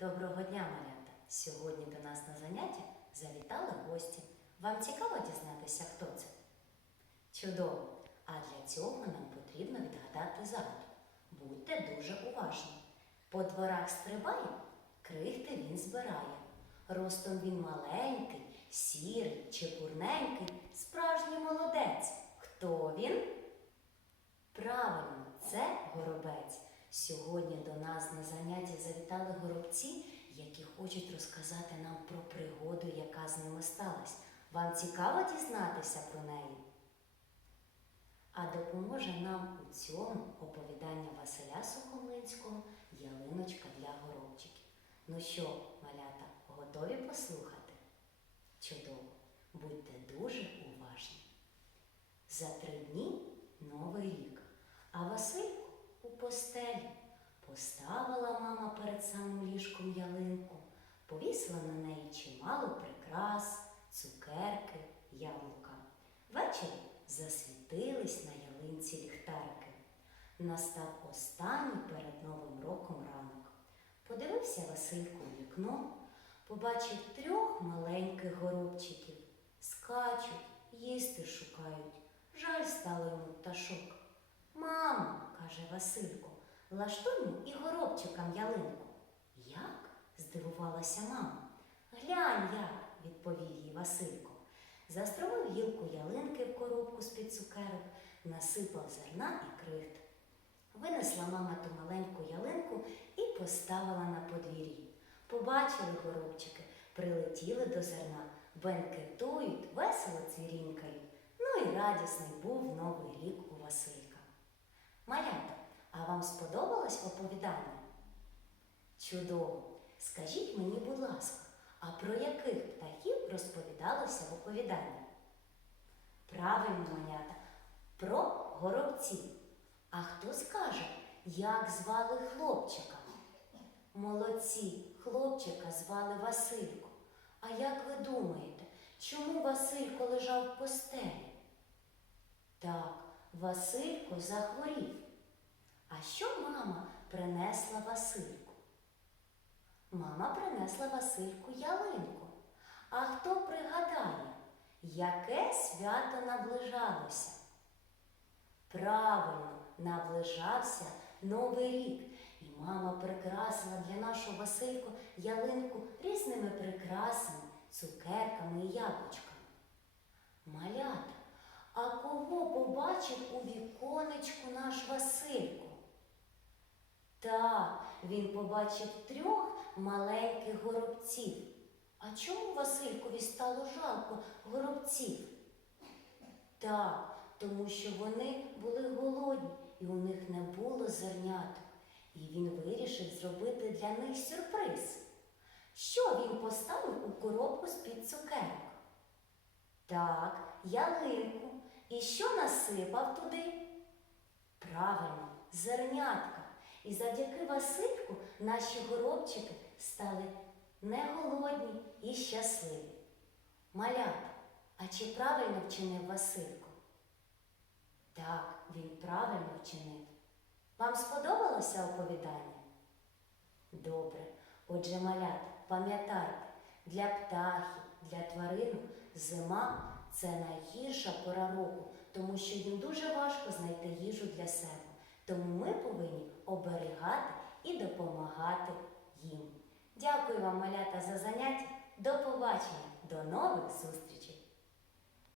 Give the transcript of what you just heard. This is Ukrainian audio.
Доброго дня, малята! Сьогодні до нас на заняття завітали гості. Вам цікаво дізнатися, хто це? Чудово! А для цього нам потрібно відгадати загадку. Будьте дуже уважні. По дворах стрибає, крихти він збирає. Ростом він маленький, сірий, чепурненький, справжній молодець. Хто він? Правильно, це горобець. Сьогодні до нас на заняття завітали горобці, які хочуть розказати нам про пригоду, яка з ними сталася. Вам цікаво дізнатися про неї? А допоможе нам у цьому оповідання Василя Сухомлинського Ялиночка для горобчиків. Ну що, малята, готові послухати? Чудово! Будьте дуже уважні. За три дні новий рік, а Василько у постелі поставила мама перед самим ліжком ялинку, повісила на неї чимало прикрас, цукерки, яблука. Ввечері засвітились на ялинці ліхтарики. Настав останній перед Новим роком ранок. Подивився Василько у вікно, побачив трьох маленьких горобчиків. Скачуть, їсти шукають. Жаль стало йому пташок. Каже Василько, лаштуймо і горобчикам ялинку. Як? здивувалася мама. Глянь як, відповів їй Василько. Застромив гілку ялинки в коробку з-під цукерок, насипав зерна і крихт. Винесла мама ту маленьку ялинку і поставила на подвір'ї. Побачили горобчики, прилетіли до зерна, бенкетують, весело цвірінькають. Ну і радісний був новий рік у Василька. Вам сподобалось оповідання? Чудово! Скажіть мені, будь ласка, а про яких птахів розповідалося в оповіданні? Правильно, малята, про горобців. А хто скаже, як звали хлопчика? Молодці, хлопчика звали Василько. А як ви думаєте, чому Василько лежав в постелі? Так, Василько захворів. А що мама принесла Васильку? Мама принесла Васильку ялинку. А хто пригадає, яке свято наближалося? Правильно, наближався Новий рік, і мама прикрасила для нашого Васильку ялинку різними прикрасами, цукерками і яблучками. Малята, а кого побачив у віконечку наш Василько? Так, він побачив трьох маленьких горобців. А чому Василькові стало жалко горобців? Так, тому що вони були голодні і у них не було зерняток. І він вирішив зробити для них сюрприз. Що він поставив у коробку з-під цукерок? Так, ялинку. І що насипав туди? Правильно, зернятка. І завдяки Васильку наші горобчики стали не голодні і щасливі. Малята, а чи правильно вчинив Василько? Так, він правильно вчинив. Вам сподобалося оповідання? Добре. Отже, малята, пам'ятайте, для птахів, для тваринок зима це найгірша пора року, тому що їм дуже важко знайти їжу для себе. Тому ми повинні оберігати і допомагати їм. Дякую вам, малята, за заняття. До побачення, до нових зустрічей!